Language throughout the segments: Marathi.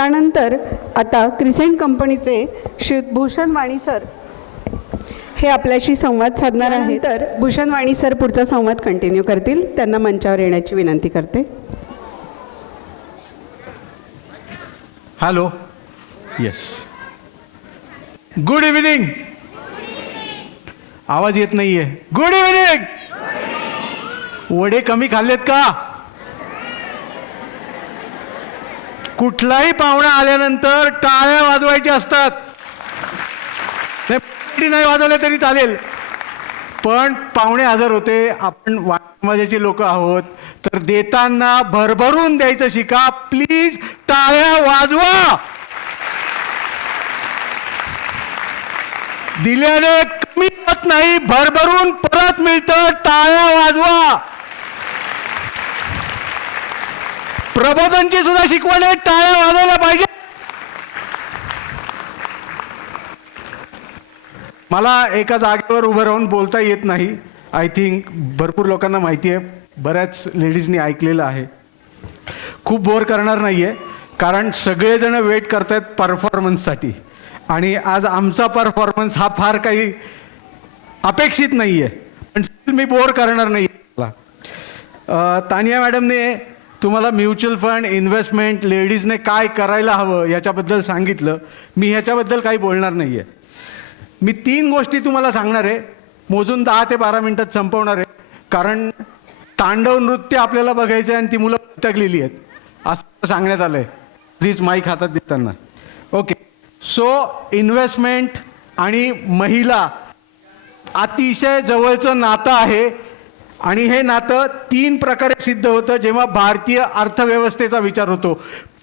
यानंतर आता क्रिसेंट कंपनीचे श्री भूषण वाणी सर हे आपल्याशी संवाद साधणार आहेत. तर भूषण वाणी सर पुढचा संवाद कंटिन्यू करतील. त्यांना मंचावर येण्याची विनंती करते. हॅलो. येस. Good evening. आवाज येत नाहीये. Good evening. वडे कमी खाल्लेत का? कुठलाही पाहुणा आल्यानंतर टाळ्या वाजवायच्या असतात. नाही वाजवले तरी चालेल, पण पाहुणे हजर होते, आपण समाजाचे लोक आहोत, तर देताना भरभरून द्यायचं शिका. प्लीज टाळ्या वाजवा. दिल्याने कमी होत नाही, भरभरून परत मिळतं. टाळ्या वाजवा. प्रबोधनची सुद्धा शिकवण आहे, टाळ्या वाजवल्या पाहिजे. मला एका जागेवर उभं राहून बोलता येत नाही. आय थिंक भरपूर लोकांना माहिती आहे, बऱ्याच लेडीजनी ऐकलेलं आहे. खूप बोर करणार नाही आहे, कारण सगळेजण वेट करत आहेत परफॉर्मन्ससाठी, आणि आज आमचा परफॉर्मन्स हा फार काही अपेक्षित नाही आहे, पण मी बोर करणार नाही. तानिया मॅडमने तुम्हाला म्युच्युअल फंड, इन्व्हेस्टमेंट, लेडीजने काय करायला हवं याच्याबद्दल सांगितलं. मी ह्याच्याबद्दल काही बोलणार नाही आहे. मी 3 गोष्टी तुम्हाला सांगणार आहे, मोजून 10 ते 12 मिनिटात संपवणार आहे, कारण तांडव नृत्य आपल्याला बघायचं आहे आणि ती मुलं वैतागलेली आहेत असं सांगण्यात आलं आहे प्लीज माईक हातात देताना. ओके. सो इन्व्हेस्टमेंट आणि महिला अतिशय जवळचं नातं आहे, आणि हे नातं 3 प्रकारे सिद्ध होतं जेव्हा भारतीय अर्थव्यवस्थेचा विचार होतो.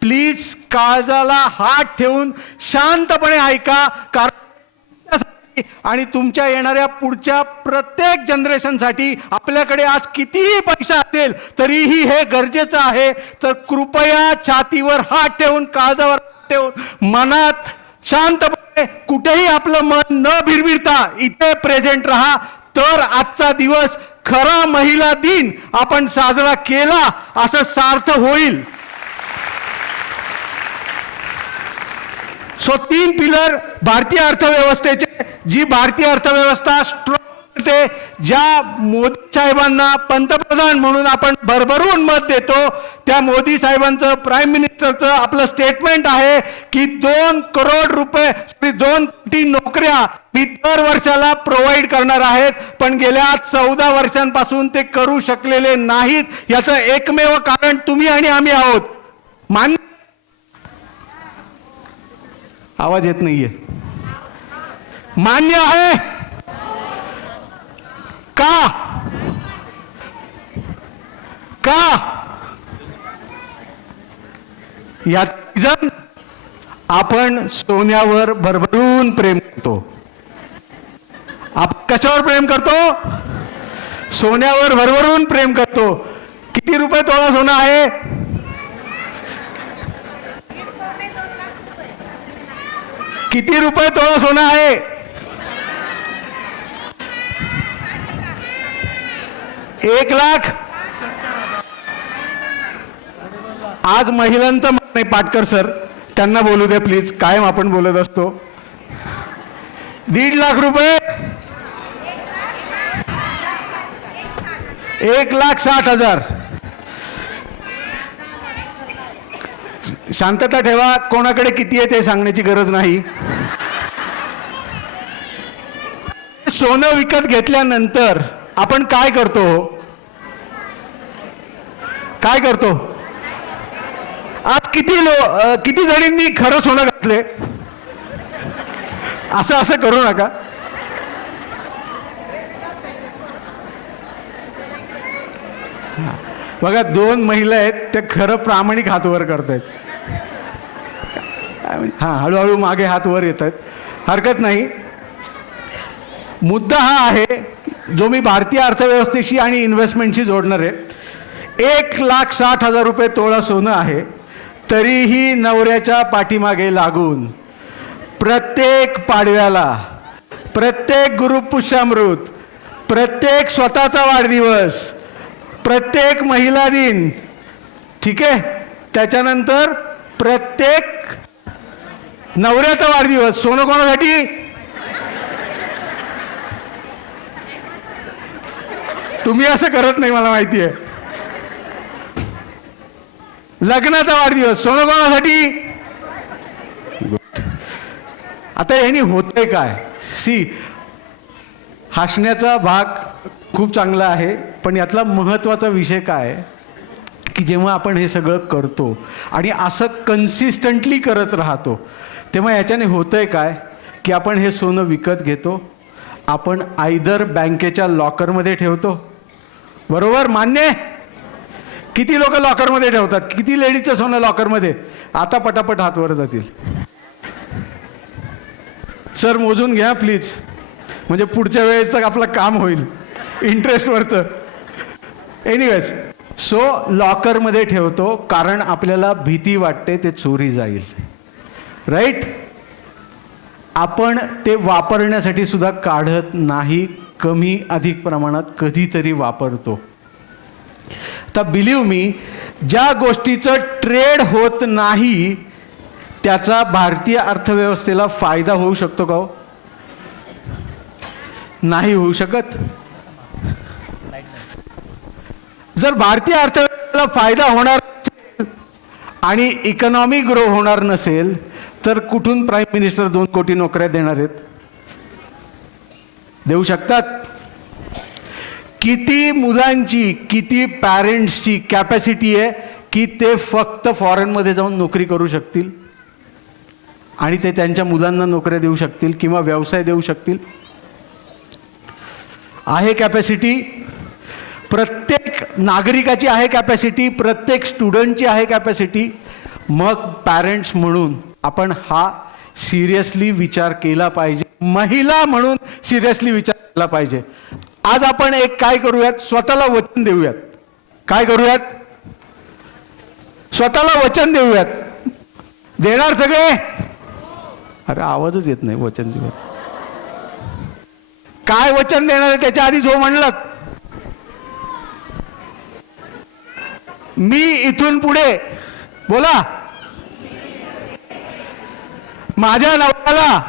प्लीज काळजाला हात ठेवून शांतपणे ऐका, कारण आणि तुमच्या येणाऱ्या पुढच्या प्रत्येक जनरेशनसाठी आपल्याकडे आज कितीही पैसा असेल तरीही हे गरजेचं आहे. तर कृपया छातीवर हात ठेवून, काळजावर हात ठेवून, मनात शांतपणे, कुठेही आपलं मन न भिरभिरता इथे प्रेझेंट राहा. तर आजचा दिवस खरा महिला दिन आपण साजरा केला असं सार्थ होईल. सो 3 पिलर भारतीय अर्थव्यवस्थेचे, जी भारतीय अर्थव्यवस्था स्ट्रॉंग करते, ज्या मोदी साहेबांना पंतप्रधान म्हणून आपण भरभरून मत देतो, त्या मोदी साहेबांचं, प्राईम मिनिस्टरचं आपलं स्टेटमेंट आहे की 2 करोड रुपये 2 कोटी नोकऱ्या मी दर वर्षाला प्रोव्हाइड करणार आहेत. पण गेल्या 14 वर्षांपासून ते करू शकलेले नाहीत. याचं एकमेव कारण तुम्ही आणि आम्ही आहोत. मान्य? आवाज येत नाहीये. मान्य आहे का? यात रिझन, आपण सोन्यावर भरभरून प्रेम करतो. आपण कशावर प्रेम करतो? सोन्यावर भरभरून प्रेम करतो. किती रुपये तोळा सोनं आहे? किती रुपये तोळा सोनं आहे? एक लाख. आज महिलांचं मत नाही. पाटकर सर, त्यांना बोलू दे प्लीज, कायम आपण बोलत असतो. 1.5 लाख रुपये, 1,60,000. शांतता ठेवा. कोणाकडे किती आहे ते सांगण्याची गरज नाही. सोनं विकत घेतल्यानंतर आपण काय करतो? काय करतो? आज किती जणींनी खरं सोनं घातले? असं करू नका. बघा, 2 महिला आहेत, त्या खरं प्रामाणिक हात वर करतायत. हां, हळूहळू मागे हात वर येत आहेत, हरकत नाही. मुद्दा हा आहे जो मी भारतीय अर्थव्यवस्थेशी आणि इन्व्हेस्टमेंटशी जोडणार आहे. 1,60,000 रुपये तोळा सोनं आहे, तरीही नवऱ्याच्या पाठीमागे लागून प्रत्येक पाडव्याला, प्रत्येक गुरुपुष्यामृत, प्रत्येक स्वतःचा वाढदिवस, प्रत्येक महिला दिन, ठीक आहे, त्याच्यानंतर प्रत्येक नवऱ्याचा वाढदिवस सोनं कोणासाठी? तुम्ही असं करत नाही मला माहिती आहे. लग्नाचा वाढदिवस सोनं कोणासाठी? आता यांनी होतंय काय? सी, हसण्याचा भाग खूप चांगला आहे, पण यातला महत्त्वाचा विषय काय आहे की जेव्हा आपण हे सगळं करतो आणि असं कन्सिस्टंटली करत राहतो, तेव्हा याच्याने होतंय काय की आपण हे सोनं विकत घेतो, आपण आयदर बँकेच्या लॉकरमध्ये ठेवतो. बरोबर, मान्य? किती लोक लॉकरमध्ये ठेवतात? किती लेडीजचं सोनं लॉकरमध्ये? आता पटापट हात वर जातील. सर मोजून घ्या प्लीज, म्हणजे पुढच्या वेळेचं आपलं काम होईल इंटरेस्टवरचं. एनिवेज, सो लॉकरमध्ये ठेवतो कारण आपल्याला भीती वाटते ते चोरी जाईल. राईट? आपण ते वापरण्यासाठी सुद्धा काढत नाही, कमी अधिक प्रमाणात कधीतरी वापरतो. तर बिलीव्ह मी, ज्या गोष्टीचं ट्रेड होत नाही त्याचा भारतीय अर्थव्यवस्थेला फायदा होऊ शकतो का हो? नाही होऊ शकत. जर भारतीय अर्थव्यवस्थेला फायदा होणार नसेल आणि इकॉनॉमी ग्रो होणार नसेल तर कुठून प्राईम मिनिस्टर 2 कोटी नोकऱ्या देणार आहेत? देऊ शकतात? किती मुलांची, किती पॅरेंट्सची कॅपॅसिटी आहे की ते फक्त फॉरेनमध्ये जाऊन नोकरी करू शकतील आणि ते त्यांच्या मुलांना नोकऱ्या देऊ शकतील किंवा व्यवसाय देऊ शकतील? आहे कॅपॅसिटी. प्रत्येक नागरिकाची आहे कॅपॅसिटी, प्रत्येक स्टुडंटची आहे कॅपॅसिटी. मग पॅरेंट्स म्हणून आपण हा सिरियसली विचार केला पाहिजे, महिला म्हणून सिरियसली विचार केला पाहिजे. आज आपण एक काय करूयात, स्वतःला वचन देऊयात. काय करूयात? स्वतःला वचन देऊयात. देणार सगळे? अरे आवाजच येत नाही. वचन देऊयात. काय वचन देणार आहे त्याच्या आधीच हो म्हणलं. मी इथून पुढे, बोला, माझ्या नवऱ्याला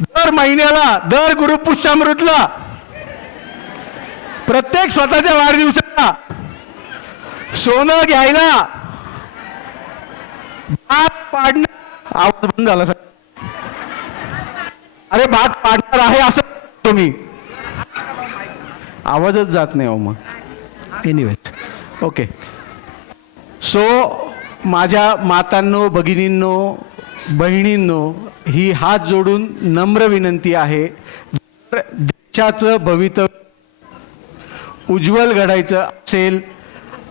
दर महिन्याला, दर गुरुपुष्यामृतला, प्रत्येक स्वतःच्या वाढदिवसाला सोनं घ्यायला, भाग पाडणार. आवाज बंद झाला सर. अरे भाग पाडणार आहे असं तुम्ही, आवाजच जात नाही हो. मग एनिवेज, ओके. सो माझ्या मातांनो, भगिनींनो, बहिणींनो, ही हात जोडून नम्र विनंती आहे, देशाचं भवितव्य उज्ज्वल घडायचं असेल,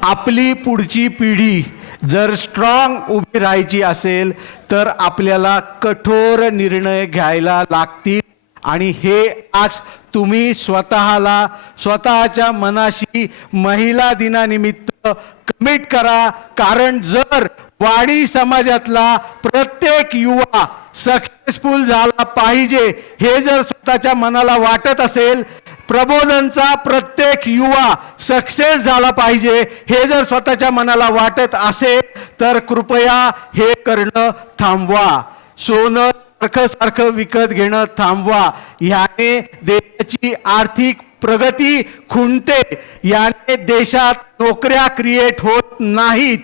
आपली पुढची पिढी जर स्ट्रॉंग उभी राहायची असेल तर आपल्याला कठोर निर्णय घ्यायला लागतील. आणि हे आज तुम्ही स्वतःला, स्वतःच्या मनाशी महिला दिनानिमित्त कमिट करा. कारण जर वाणी समाजातला प्रत्येक युवा सक्सेसफुल झाला पाहिजे हे जर स्वतःच्या मनाला वाटत असेल, प्रबोधनचा प्रत्येक युवा सक्सेस झाला पाहिजे हे जर स्वतःच्या मनाला वाटत असेल तर कृपया हे करणं थांबवा. सोनं सारखं विकत घेणं थांबवा. याने देशाची आर्थिक प्रगती खुंटते, याने देशात नोकऱ्या क्रिएट होत नाहीत.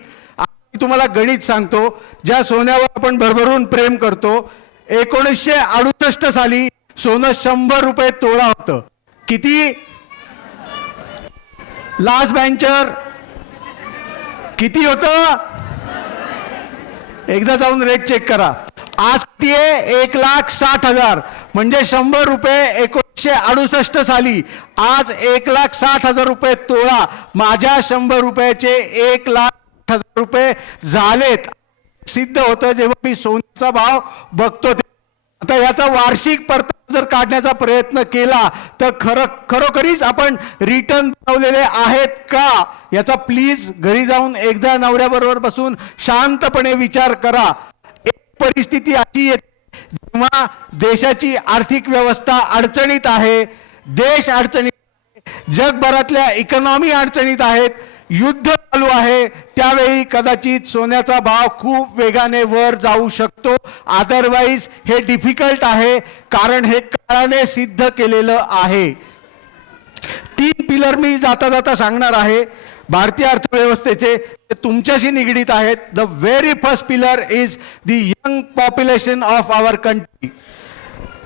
तुम्हाला गणित सांगतो, ज्या सोन्यावर आपण भरभरून प्रेम करतो, 1968 साली सोनं 100 रुपये तोळा होतं. किती? लास्ट बेंचर किती होतं? एकदा जाऊन रेट चेक करा. आज किती आहे? 1,60,000. म्हणजे 100 रुपये 1968 साली, आज 1,60,000 रुपये तोळा. माझ्या 100 रुपयाचे 1,60,000 रुपये झालेत. सिद्ध होतं जेव्हा मी सोन्याचा भाव बघतो. आता याचा वार्षिक परतावा जर काढण्याचा प्रयत्न केला तर खरोखरीच आपण रिटर्न बनवलेले आहेत का याचा प्लीज घरी जाऊन एकदा नवऱ्याबरोबर बसून शांतपणे विचार करा. एक परिस्थिती अशी येते जेव्हा देशाची आर्थिक व्यवस्था अडचणीत आहे, देश अडचणीत, जगभरातल्या इकॉनॉमी अडचणीत आहेत. युद्ध चालू आहे त्यावेळी कदाचित सोन्याचा भाव खूप वेगाने वर जाऊ शकतो. अदरवाईज हे डिफिकल्ट आहे, कारण हे काळाने सिद्ध केलेलं आहे. 3 पिलर मी जाता जाता सांगणार आहे भारतीय अर्थव्यवस्थेचे, ते तुमच्याशी निगडीत आहेत. The very first pillar is the young population of our country.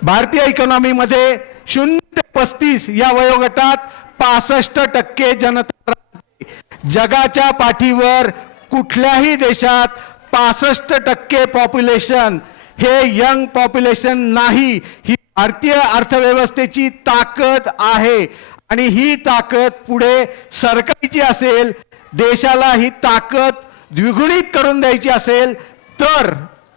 भारतीय इकॉनॉमीमध्ये 0 ते 35 या वयोगटात 65% जनता राहते. जगाच्या पाठीवर कुठल्याही देशात 65% पॉप्युलेशन हे यंग पॉप्युलेशन नाही. ही भारतीय अर्थव्यवस्थेची ताकद आहे आणि ही ताकद पुढे सरकायची असेल, देशाला ही ताकद द्विगुणित करून द्यायची असेल तर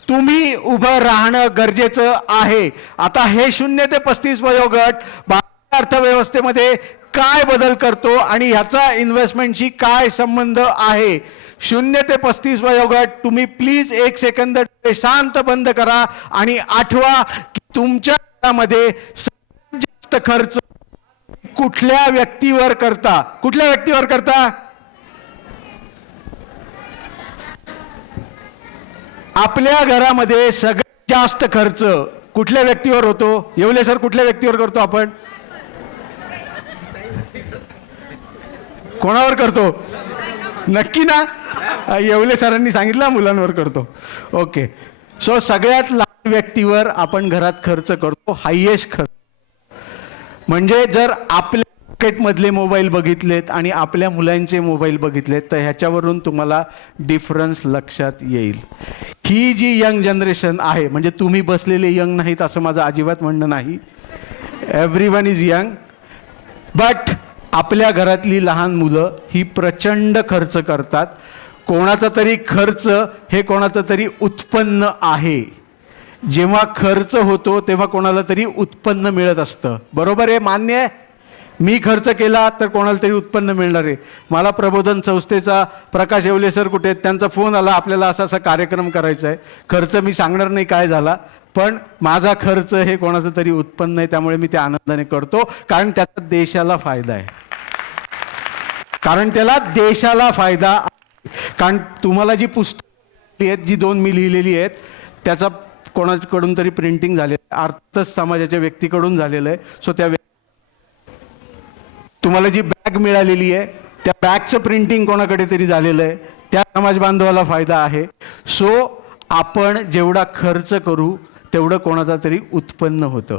तुम्ही उभं राहणं गरजेचं आहे. आता हे 0 ते 35 वयोगट भारतीय अर्थव्यवस्थेमध्ये काय बदल करतो आणि ह्याचा इन्व्हेस्टमेंटशी काय संबंध आहे? 0 ते 35 वयोगट, तुम्ही प्लीज 1 सेकंद शांत बंद करा आणि आठवा की तुमच्या घरामध्ये सगळ्यात जास्त खर्च कुठल्या व्यक्तीवर करता? कुठल्या व्यक्तीवर करता? आपल्या घरामध्ये सगळ्यात जास्त खर्च कुठल्या व्यक्तीवर होतो? येवले सर, कुठल्या व्यक्तीवर करतो आपण? कोणावर करतो? नक्की ना? येवले सरांनी सांगितलं मुलांवर करतो. ओके, सो सगळ्यात लहान व्यक्तीवर आपण घरात खर्च करतो, हायेस्ट खर्च. म्हणजे जर आपल्या पॉकेटमधले मोबाईल बघितलेत आणि आपल्या मुलांचे मोबाईल बघितलेत तर ह्याच्यावरून तुम्हाला डिफरन्स लक्षात येईल. ही जी यंग जनरेशन आहे, म्हणजे तुम्ही बसलेले यंग नाहीत असं माझं अजिबात म्हणणं नाही, एव्हरीवन इज यंग, बट आपल्या घरातली लहान मुलं ही प्रचंड खर्च करतात. कोणाचा तरी खर्च हे कोणाचं तरी उत्पन्न आहे. जेव्हा खर्च होतो तेव्हा कोणाला तरी उत्पन्न मिळत असतं, बरोबर आहे, मान्य आहे. मी खर्च केला तर कोणाला तरी उत्पन्न मिळणार आहे. मला प्रबोधन संस्थेचा प्रकाश येवले सर कुठे, त्यांचा फोन आला, आपल्याला असा असा कार्यक्रम करायचा आहे. खर्च मी सांगणार नाही काय झाला, पण माझा खर्च हे कोणाचं तरी उत्पन्न आहे, त्यामुळे मी ते आनंदाने करतो, कारण त्याचा देशाला फायदा आहे. कारण त्याला देशाला फायदा आहे. कारण तुम्हाला जी पुस्तकं आहेत, जी 2 मी लिहिलेली आहेत, त्याचा कोणाकडून तरी प्रिंटिंग झालेलं आहे, अर्थच समाजाच्या व्यक्तीकडून झालेलं आहे. सो त्या तुम्हाला जी बॅग मिळालेली आहे त्या बॅगचं प्रिंटिंग कोणाकडे तरी झालेलं आहे, त्या समाज बांधवाला फायदा आहे. सो आपण जेवढा खर्च करू तेवढं कोणाचा तरी उत्पन्न होतं.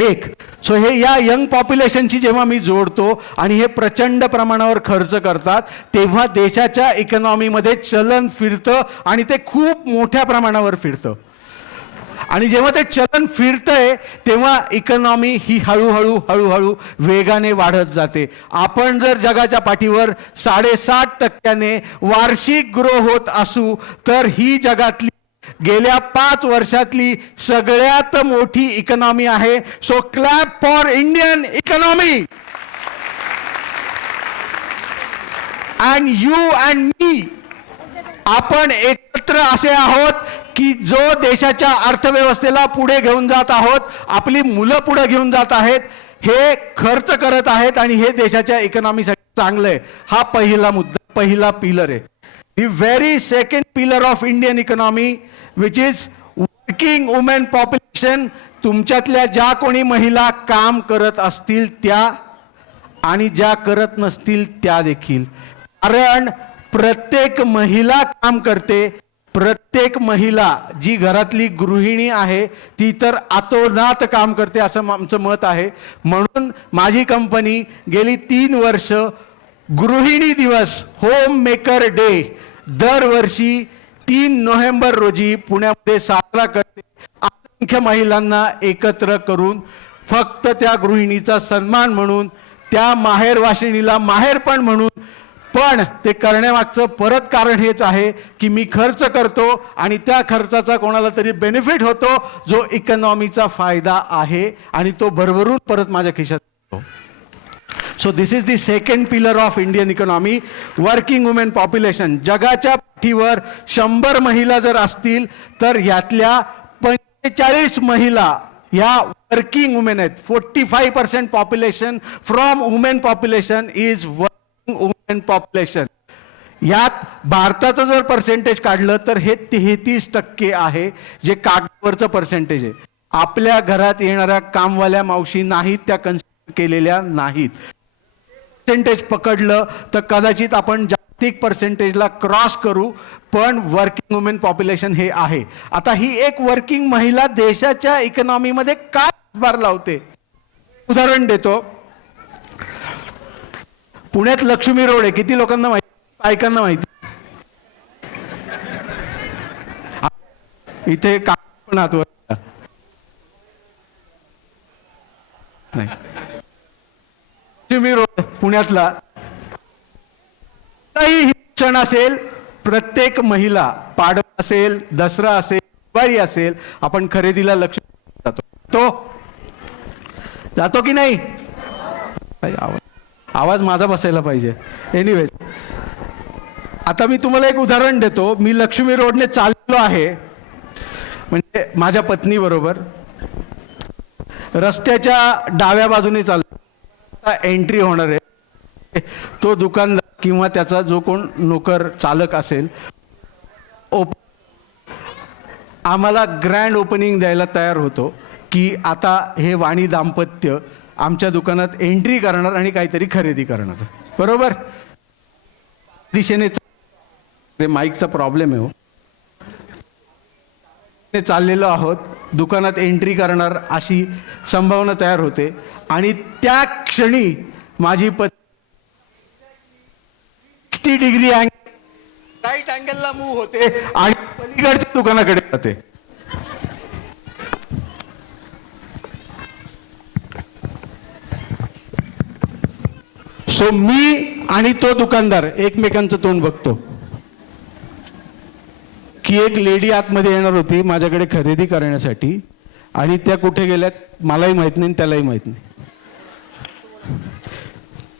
एक, सो हे या यंग पॉप्युलेशनची जेव्हा मी जोडतो आणि हे प्रचंड प्रमाणावर खर्च करतात तेव्हा देशाच्या इकॉनॉमीमध्ये चलन फिरतं आणि ते खूप मोठ्या प्रमाणावर फिरतं. आणि जेव्हा ते चलन फिरतंय तेव्हा इकॉनॉमी ही हळूहळू हळूहळू वेगाने वाढत जाते. आपण जर जगाच्या पाठीवर 7.5% वार्षिक ग्रो होत असू तर ही जगातली गेल्या 5 वर्षातली सगळ्यात मोठी इकॉनॉमी आहे. So clap for Indian economy. And you and me, आपण एकत्र असे आहोत की जो देशाच्या अर्थव्यवस्थेला पुढे घेऊन जात आहोत, आपली मुलं पुढे घेऊन जात आहेत, हे खर्च करत आहेत आणि हे देशाच्या इकॉनॉमीसाठी चांगलं आहे. हा पहिला मुद्दा, पहिला पिलर आहे. The very second pillar of Indian economy which is working women population. तुमच्यातल्या ज्या कोणी महिला काम करत असतील त्या आणि ज्या करत नसतील त्या देखील, कारण प्रत्येक महिला काम करते. प्रत्येक महिला जी घरातली गृहिणी आहे ती तर आतोनात काम करते असं आमचं मत आहे. म्हणून माझी कंपनी गेली 3 वर्ष गृहिणी दिवस, होम मेकर डे, दरवर्षी 3 नोव्हेंबर रोजी पुण्यामध्ये साजरा करते. असंख्य महिलांना एकत्र करून फक्त त्या गृहिणीचा सन्मान म्हणून, त्या माहेरवाशिणीला माहेरपण म्हणून. पण ते करण्यामागचं परत कारण हेच आहे की मी खर्च करतो आणि त्या खर्चाचा कोणाला तरी बेनिफिट होतो, जो इकॉनॉमीचा फायदा आहे आणि तो भरभरून परत माझ्या खिशात येतो. So this is the second pillar of Indian economy, working women population. जगाच्या पाठीवर 100 महिला जर असतील तर यातल्या 45 महिला या वर्किंग वुमेन आहेत. 45% population from women population is working women. Women population, यात भारताचं जर पर्सेंटेज काढलं तर हे 33% आहे, जे कागदावरचं पर्सेंटेज आहे. आपल्या घरात येणाऱ्या कामवाल्या मावशी नाहीत, त्या कन्सिडर केलेल्या नाहीत. पर्सेंटेज पकडलं तर कदाचित आपण जागतिक पर्सेंटेजला क्रॉस करू, पण वर्किंग वुमेन पॉप्युलेशन हे आहे. आता ही एक वर्किंग महिला देशाच्या इकॉनॉमीमध्ये काय हातभार लावते, उदाहरण देतो. पुण्यात लक्ष्मी रोड आहे, किती लोकांना माहिती, बायकांना माहिती? इथे पण हातवर नाही. लक्ष्मी रोड पुण्यातला काही क्षण असेल, प्रत्येक महिला पाडवा असेल, दसरा असेल, दिवाळी असेल, आपण खरेदीला लक्ष्मी जातो की नाही? आवाज माझा बसायला पाहिजे. एनिवेज, आता मी तुम्हाला एक उदाहरण देतो. मी लक्ष्मी रोडने चाललो आहे, म्हणजे माझ्या पत्नी बरोबर रस्त्याच्या डाव्या बाजूने चाललो. एंट्री होणार आहे, तो दुकानदार किंवा त्याचा जो कोण नोकर चालक असेल, आम्हाला ग्रँड ओपनिंग द्यायला तयार होतो की आता हे वाणी दाम्पत्य आमच्या दुकानात एंट्री करणार आणि काहीतरी खरेदी करणार. बरोबर दिशेने माईकचा प्रॉब्लेम आहे हो. चाललेलो आहोत, दुकानात एंट्री करणार अशी संभावना तयार होते आणि त्या क्षणी माझी 60 डिग्री राईट अँगलला मूव्ह होते आणि पलीकडच्या दुकानाकडे जाते. सो मी आणि तो दुकानदार एकमेकांचं तोंड बघतो की एक लेडी आतमध्ये येणार होती माझ्याकडे खरेदी करण्यासाठी आणि त्या कुठे गेल्यात मलाही माहित नाही, त्यालाही माहित नाही.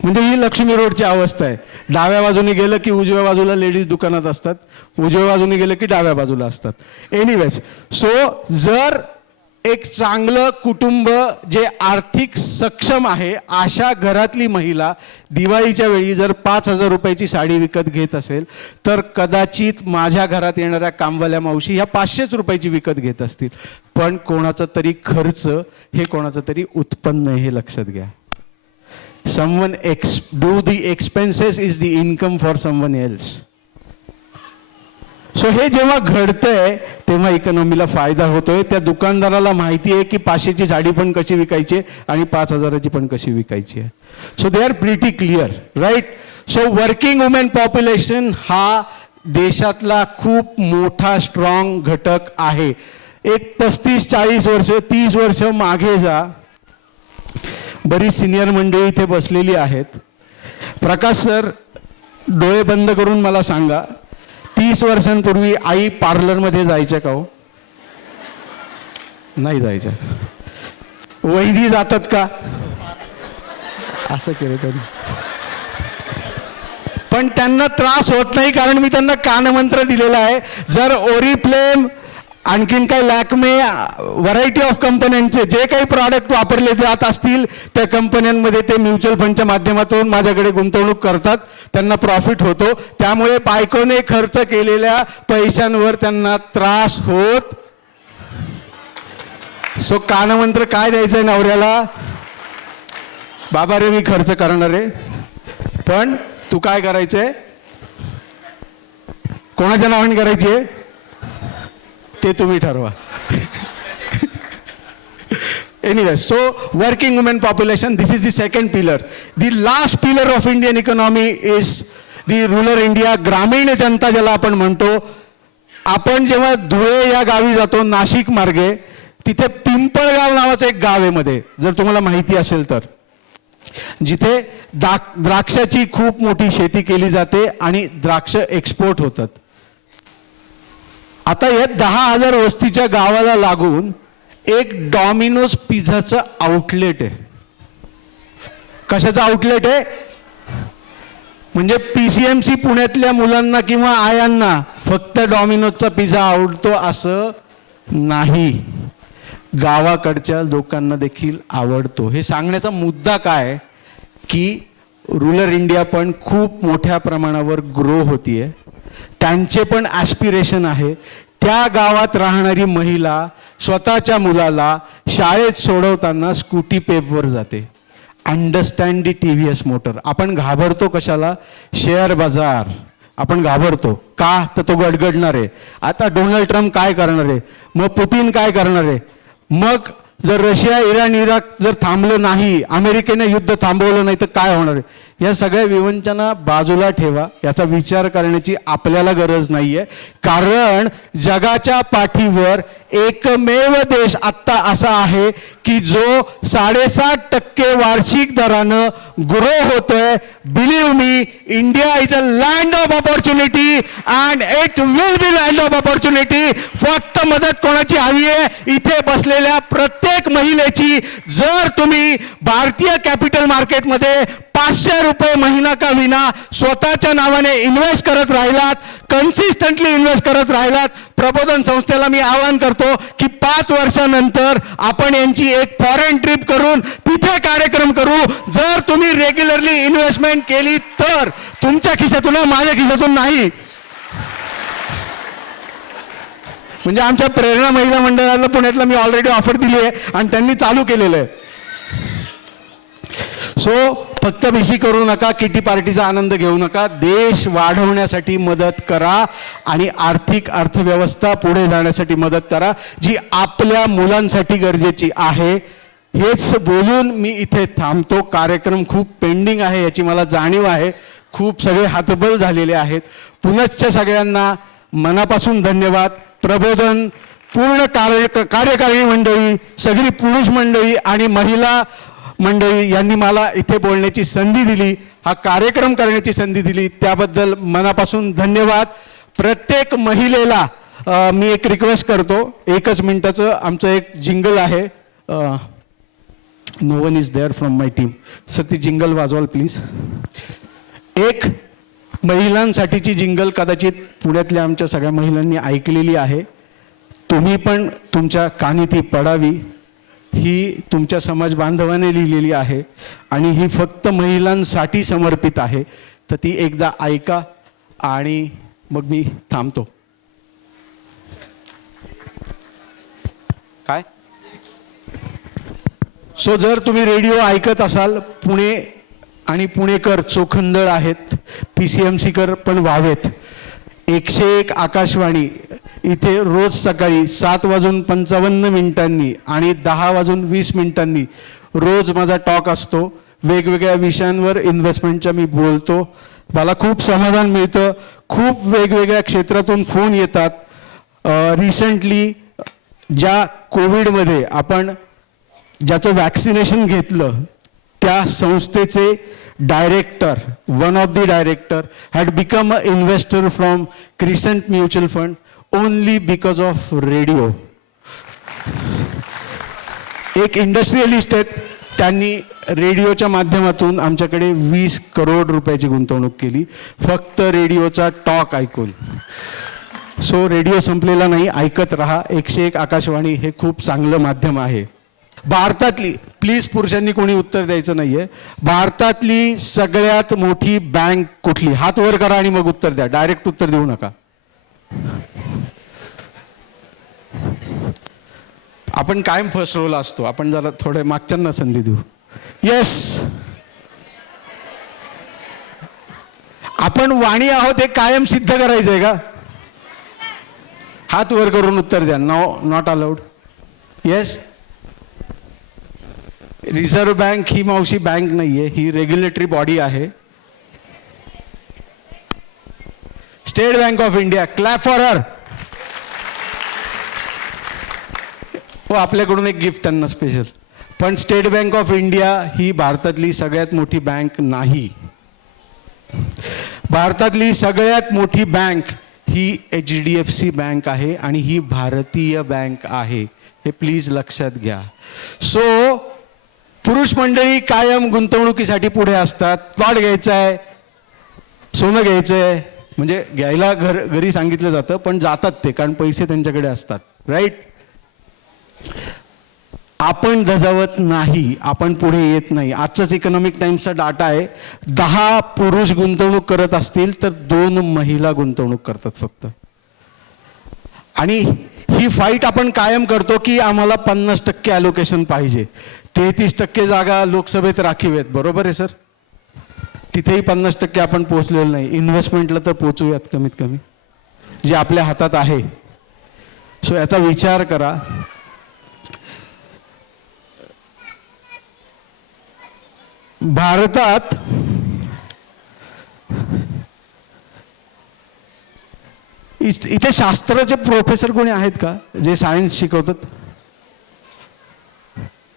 म्हणजे ही लक्ष्मी रोडची अवस्था आहे. डाव्या बाजूने गेलं की उजव्या बाजूला लेडीज दुकानात असतात, उजव्या बाजूने गेलं की डाव्या बाजूला असतात. एनिवेज, सो जर एक चांगलं कुटुंब जे आर्थिक सक्षम आहे अशा घरातली महिला दिवाळीच्या वेळी जर 5,000 रुपयाची साडी विकत घेत असेल तर कदाचित माझ्या घरात येणाऱ्या कामवाल्या मावशी ह्या 500 रुपयाची विकत घेत असतील. पण कोणाचा तरी खर्च हे कोणाचं तरी उत्पन्न आहे, हे लक्षात घ्या. someone do the expenses is the income for someone else. So हे जेव्हा घडतंय तेव्हा इकॉनॉमीला फायदा होतोय. त्या दुकानदाराला माहिती आहे की 500ची साडी पण कशी विकायची आणि 5,000ची पण कशी विकायची आहे. So they are pretty clear, right. So working women population हा देशातला खूप मोठा स्ट्रॉंग घटक आहे. एक 35-40 वर्ष 30 वर्ष मागे जा, बरीच सिनियर मंडळी इथे बसलेली आहेत. प्रकाश सर, डोळे बंद करून मला सांगा, 30 वर्षांपूर्वी आई पार्लरमध्ये जायच्या का हो? नाही जायच्या. वहिनी जातात का? असं केलं त्यांनी, पण त्यांना त्रास होत नाही कारण मी त्यांना कानमंत्र दिलेला आहे. जर ओरिफ्लेम आणखीन काही लॅक्मे व्हरायटी ऑफ कंपन्यांचे जे काही प्रॉडक्ट वापरले जात असतील त्या कंपन्यांमध्ये ते म्युच्युअल फंडच्या माध्यमातून माझ्याकडे गुंतवणूक करतात, त्यांना प्रॉफिट होतो. त्यामुळे बायकोने खर्च केलेल्या पैशांवर त्यांना त्रास होत. सो कानमंत्र काय द्यायचं आहे नवऱ्याला? बाबा रे, मी खर्च करणार आहे, पण तू काय करायचंय, कोणाच्या नावाने करायची आहे ते तुम्ही ठरवा. Anyway, so working women population, this is the second pillar. The last pillar of Indian economy is the rural India, ग्रामीण जनता ज्याला आपण म्हणतो. आपण जेव्हा धुळे या गावी जातो नाशिक मार्गे, तिथे पिंपळगाव नावाचं एक गाव आहे मध्ये, जर तुम्हाला माहिती असेल तर, जिथे द्राक्षाची खूप मोठी शेती केली जाते आणि द्राक्ष एक्सपोर्ट होतात. आता या 10,000 वस्तीच्या गावाला लागून एक डॉमिनोज पिझ्झाचं आउटलेट आहे. कशाचं आउटलेट आहे? म्हणजे PCMC पुण्यातल्या मुलांना किंवा आयांना फक्त डॉमिनोजचा पिझ्झा आवडतो असं नाही, गावाकडच्या लोकांना देखील आवडतो. हे सांगण्याचा मुद्दा काय की रुरल इंडिया पण खूप मोठ्या प्रमाणावर ग्रो होतीये. त्यांचे पण ॲस्पिरेशन आहे. त्या गावात राहणारी महिला स्वतःच्या मुलाला शाळेत सोडवताना स्कूटी पेपवर जाते. अंडरस्टँड दी TVS मोटर. आपण घाबरतो कशाला? शेअर बाजार. आपण घाबरतो का? तर तो गडगडणार आहे. आता डोनाल्ड ट्रम्प काय करणार आहे, मग पुतिन काय करणार आहे, मग जर रशिया, इराण, इराक जर थांबलं नाही, अमेरिकेने युद्ध थांबवलं नाही तर काय होणार आहे? या सगळ्या विवंचना बाजूला ठेवा. याचा विचार करण्याची आपल्याला गरज नाहीये. कारण जगाच्या पाठीवर एकमेव देश आत्ता असा आहे की जो 7.5% वार्षिक दरानं ग्रो होतोय. Believe me, India is a land of opportunity and it will be land of opportunity. फक्त मदत कोणाची हवी आहे? इथे बसलेल्या प्रत्येक महिलेची. जर तुम्ही भारतीय कॅपिटल मार्केटमध्ये 500 रुपये महिना का विना स्वतःच्या नावाने इन्व्हेस्ट करत राहिलात, कन्सिस्टंटली इन्व्हेस्ट करत राहिलात, प्रबोधन संस्थेला मी आवाहन करतो की 5 वर्षानंतर आपण यांची एक फॉरेन ट्रिप करून तिथे कार्यक्रम करू. जर तुम्ही रेग्युलरली इन्व्हेस्टमेंट केली तर, तुमच्या खिशातून, माझ्या खिशातून नाही. म्हणजे आमच्या प्रेरणा महिला मंडळाला पुण्यातला मी ऑलरेडी ऑफर दिली आहे आणि त्यांनी चालू केलेलं आहे. सो फक्त बिशी करू नका, किटी पार्टीचा आनंद घेऊ नका. देश वाढवण्यासाठी मदत करा आणि आर्थिक अर्थव्यवस्था पुढे जाण्यासाठी मदत करा, जी आपल्या मुलांसाठी गरजेची आहे. हेच बोलून मी इथे थांबतो. कार्यक्रम खूप पेंडिंग आहे याची मला जाणीव आहे. खूप सगळे हातबल झालेले आहेत. पुनश्च सगळ्यांना मनापासून धन्यवाद. प्रबोधन पूर्ण कार्यकारिणी मंडळी, सगळी पुरुष मंडळी आणि महिला मंडळी यांनी मला इथे बोलण्याची संधी दिली, हा कार्यक्रम करण्याची संधी दिली, त्याबद्दल मनापासून धन्यवाद. प्रत्येक महिलेला मी एक रिक्वेस्ट करतो, 1 मिनिटाचं आमचं एक जिंगल आहे. No one is there from my team. Sir ती जिंगल वाजवाल प्लीज. एक महिलांसाठीची जिंगल कदाचित पुण्यातल्या आमच्या सगळ्या महिलांनी ऐकलेली आहे. तुम्ही पण तुमच्या कानी ती पडावी. ही तुमच्या समाज बांधवाने लिहिलेली आहे आणि ही फक्त महिलांसाठी समर्पित आहे. तर ती एकदा ऐका आणि मग मी थांबतो. काय? सो जर तुम्ही रेडिओ ऐकत असाल, पुणे आणि पुणेकर चोखंदळ आहेत, PCMCकर पण व्हावेत. 101 आकाशवाणी इथे रोज सकाळी 7:55 आणि 10:20 रोज माझा टॉक असतो. वेगवेगळ्या विषयांवर इन्व्हेस्टमेंटच्या मी बोलतो. मला खूप समाधान मिळतं. खूप वेगवेगळ्या क्षेत्रातून फोन येतात. रिसेंटली ज्या कोविडमध्ये आपण ज्याचं वॅक्सिनेशन घेतलं, त्या संस्थेचे director, one of the director had become a investor from crescent mutual fund only because of radio. एक इंडस्ट्रियलिस्ट आहेत, त्यांनी रेडिओच्या माध्यमातून आमच्याकडे 20 करोड रुपयाची गुंतवणूक केली, फक्त रेडिओचा टॉक ऐकून. सो रेडिओ संपलेला नाही, ऐकत रहा. 101 आकाशवाणी हे खूप चांगलं माध्यम आहे. भारतातली, प्लीज पुरुषांनी कोणी उत्तर द्यायचं नाहीये, भारतातली सगळ्यात मोठी बँक कुठली? हात वर करा आणि मग उत्तर द्या, डायरेक्ट उत्तर देऊ नका. आपण कायम फर्स्ट रोल असतो, आपण जरा थोडे मागच्यांना संधी देऊ. येस, आपण वाणी आहोत हे कायम सिद्ध करायचंय का? हात वर करून उत्तर द्या. No, not allowed. Yes. Reserve Bank ही मावशी बँक नाहीये, ही रेग्युलेटरी बॉडी आहे. State Bank of India, clap for her. हो, आपल्याकडून एक गिफ्ट त्यांना स्पेशल. पण स्टेट बँक ऑफ इंडिया ही भारतातली सगळ्यात मोठी बँक नाही. भारतातली सगळ्यात मोठी बँक ही HDFC बँक आहे आणि ही भारतीय बँक आहे, हे प्लीज लक्षात घ्या. सो पुरुष मंडळी कायम गुंतवणुकीसाठी पुढे असतात. प्लॉट घ्यायचा आहे, सोनं घ्यायचं आहे, म्हणजे घ्यायला घरी सांगितलं जातं, पण जातात ते, कारण पैसे त्यांच्याकडे असतात. राईट. आपण धजावत नाही, आपण पुढे येत नाही. आजचाच इकॉनॉमिक टाइम्सचा डाटा आहे, 10 पुरुष गुंतवणूक करत असतील तर 2 महिला गुंतवणूक करतात फक्त. आणि ही फाईट आपण कायम करतो की आम्हाला 50% ॲलोकेशन पाहिजे. 33% जागा लोकसभेत राखीव आहेत, बरोबर आहे सर. तिथेही 50% आपण पोहोचलेलो नाही. इन्व्हेस्टमेंटला तर पोचूयात कमीत कमी, जे आपल्या हातात आहे. सो याचा विचार करा. भारतात इथे शास्त्राचे प्रोफेसर कोणी आहेत का जे सायन्स शिकवतात?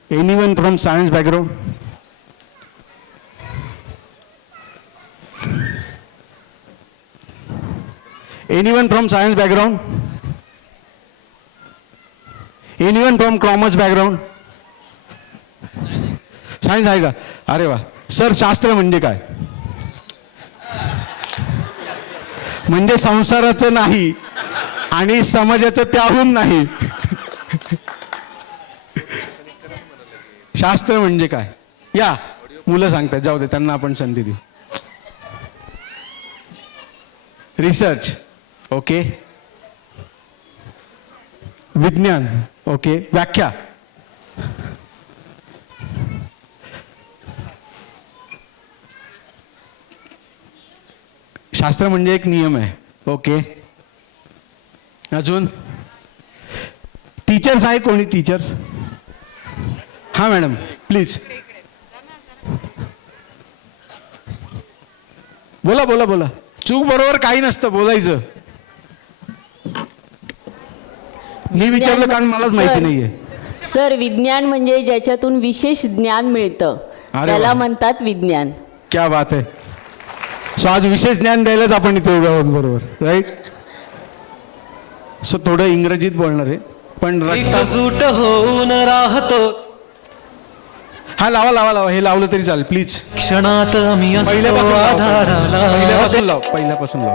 Anyone from science background? Anyone from science background? Anyone from commerce background? Science आहे का? अरे वा सर, शास्त्र म्हणजे काय? म्हणजे संसाराचं नाही आणि समाजाचं त्याहून नाही. शास्त्र म्हणजे काय? या मुलं सांगतात, जाऊ दे त्यांना आपण संधी देऊ. Research, okay. विज्ञान, ओके. व्याख्या, शास्त्र म्हणजे एक नियम आहे, ओके. अजून टीचर्स आहे कोणी? टीचर्स? हां मॅडम प्लीज बोला बोला बोला. चूक बरोबर काही नसतं, बोलायचं. मी विचारलं कारण मलाच माहिती नाहीये. सर, विज्ञान म्हणजे ज्याच्यातून विशेष ज्ञान मिळतं त्याला म्हणतात विज्ञान. क्या बात आहे. सो आज विशेष ज्ञान द्यायलाच आपण इथे उभे आहोत, बरोबर, राईट. सो थोडं इंग्रजीत बोलणार आहे पण एकजूट होऊन राहतो. हा लावा लावा लावा, हे लावलं तरी चालेल प्लीज. क्षणात मी असतो पहिल्यापासून आधाराला. पहिल्यापासून लाव.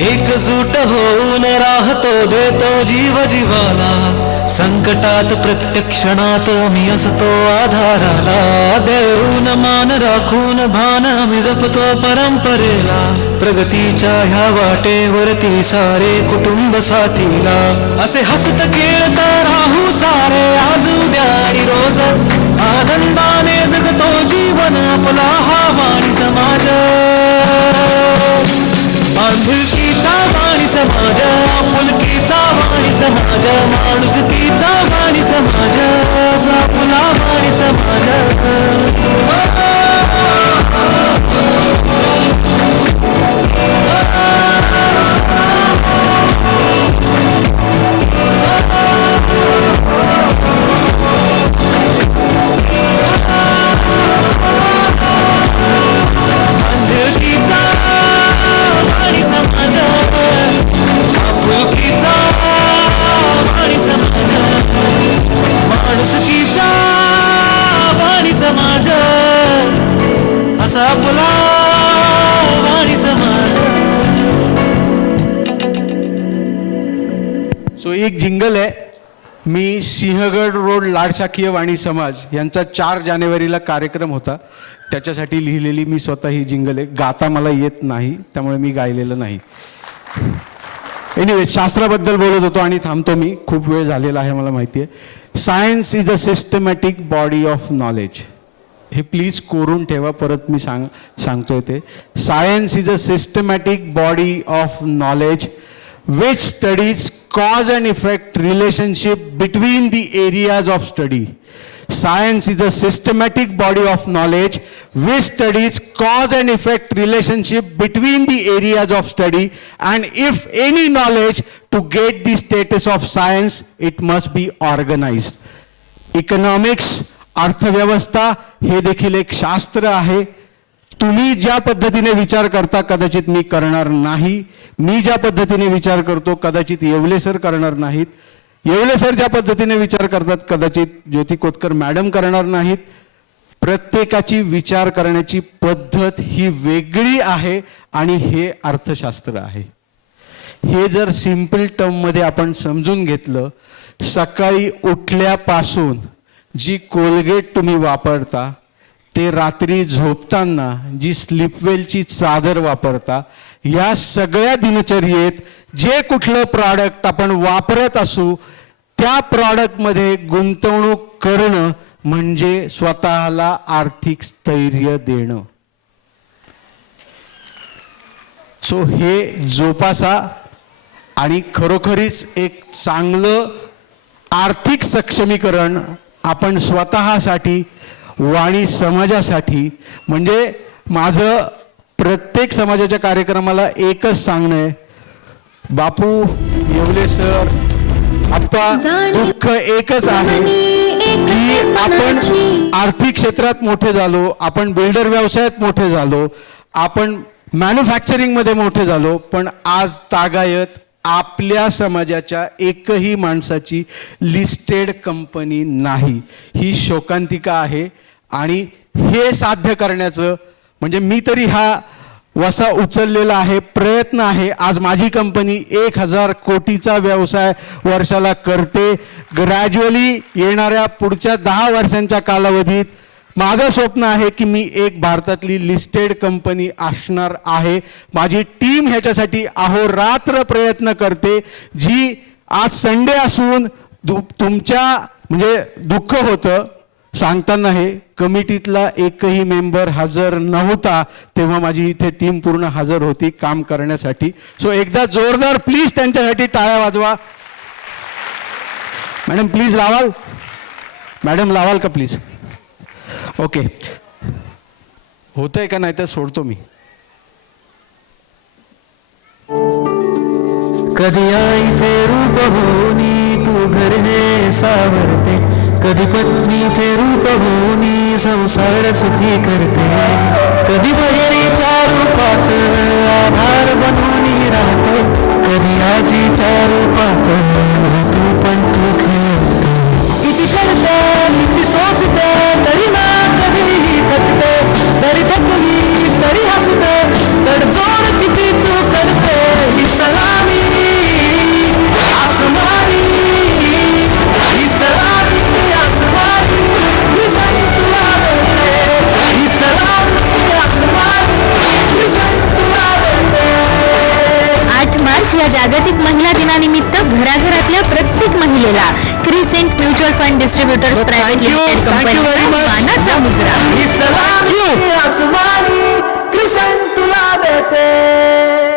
एकजूट होऊन राहतो, देतो जीव जीवाला. संकटात प्रत्येक क्षणात मी असतो आधाराला. देऊन मान राखून भान मी जपतो परंपरेला. प्रगतीच्या ह्या वाटेवरती सारे कुटुंब साथीला. असे हसत खेळता राहू सारे आज उद्या आणि रोज. आनंदाने जगतो जीवन आपला हा वाणी समाज. बांधिलकीचा वाणी समाज, आपुलकीचा वाणी समाज, माणुसकीचा वाणी समाज, आपुला वाणी समाज. सो एक जिंगल आहे. मी सिंहगड रोड लाडशाखीय वाणी समाज यांचा 4 जानेवारीला कार्यक्रम होता, त्याच्यासाठी लिहिलेली मी स्वतः ही जिंगल आहे. गाता मला येत नाही त्यामुळे मी गायलेलं नाही. एनिवे, शास्त्राबद्दल बोलत होतो आणि थांबतो मी, खूप वेळ झालेला आहे मला माहिती आहे. Science is a systematic body of knowledge. हे प्लीज कोरून ठेवा, परत मी सांगतोय ते. Science is a systematic body of knowledge which studies cause and effect relationship between the areas of study. Science is a systematic body of knowledge which studies cause and effect relationship between the areas of study, and if any knowledge to get the status of science, it must be organized. Economics, अर्थव्यवस्था हे देखील एक शास्त्र आहे. तुम्ही ज्या पद्धतीने विचार करता कदाचित मी करणार नाही. मी ज्या पद्धतीने विचार करतो कदाचित येवले सर करणार नाहीत. येवले सर ज्या पद्धतीने विचार करतात कदाचित ज्योती कोतकर मॅडम करणार नाहीत. प्रत्येकाची विचार करण्याची पद्धत ही वेगळी आहे आणि हे अर्थशास्त्र आहे. हे जर सिम्पल टर्ममध्ये आपण समजून घेतलं, सकाळी उठल्यापासून जी कोलगेट तुम्ही वापरता, ते रात्री झोपताना जी स्लीपवेलची चादर वापरता, या सगळ्या दिनचर्येत जे कुठलं प्रॉडक्ट आपण वापरत असू त्या प्रॉडक्टमध्ये गुंतवणूक करणं म्हणजे स्वतःला आर्थिक स्थैर्य देणं. सो हे जोपासा आणि खरोखरीच एक चांगलं आर्थिक सक्षमीकरण आपण स्वतःसाठी, वाणी समाजासाठी, म्हणजे माझं प्रत्येक समाजाच्या कार्यक्रमाला एकच सांगणं आहे, बापू, येवले सर, आप्पा, दुःख एकच आहे की आपण आर्थिक क्षेत्रात मोठे झालो, आपण बिल्डर व्यवसायात मोठे झालो, आपण मॅन्युफॅक्चरिंगमध्ये मोठे झालो, पण आज तागायत आपल्या समाजाच्या एकही माणसाची लिस्टेड कंपनी नाही. ही शोकांतिका आहे. आणि हे साध्य करण्याचं म्हणजे मी तरी हा वसा उचललेला आहे, प्रयत्न आहे. आज माझी कंपनी 1000 कोटीचा व्यवसाय वर्षाला करते. ग्रॅज्युअली येणाऱ्या पुढच्या 10 वर्षांच्या कालावधीत माझं स्वप्न आहे की मी एक भारतातली लिस्टेड कंपनी असणार आहे. माझी टीम ह्याच्यासाठी अहोरात्र प्रयत्न करते. जी आज संडे असून तुमच्या म्हणजे दुःख होतं सांगताना, हे कमिटीतला एकही मेंबर हजर नव्हता, तेव्हा माझी इथे टीम पूर्ण हजर होती काम करण्यासाठी. सो एकदा जोरदार प्लीज त्यांच्यासाठी टाळ्या वाजवा. मॅडम प्लीज लावाल, मॅडम लावाल का प्लीज. ओके, होतंय का, नाही तर सोडतो मी. कधी आईचे रूप होनी तू घर हे सावरते, कधी पत्नीचे रूप होनी संसार सुखी करते, कधी बहिणीच्या रूपात आधार बनून राहते, कधी आजीच्या रूपात तू पण तू खेळते. किती करते किती सोसते तरी ना कधीही थकते, जरी थकली तरी हसते, तडजोड किती तू करते. ही सलामी आसमानी, ही सलामी आसमानी, कृष्ण तुला देते. ही सलामी आसमानी, कृष्ण तुला देते. 8 मार्च या जागतिक महिला दिनानिमित्त घराघरातल्या प्रत्येक महिलेला crescent mutual fund distributors private limited कंपनीचा मानाचा मुजरा. ही सलामी आसमानी, कृष्ण तुला देते.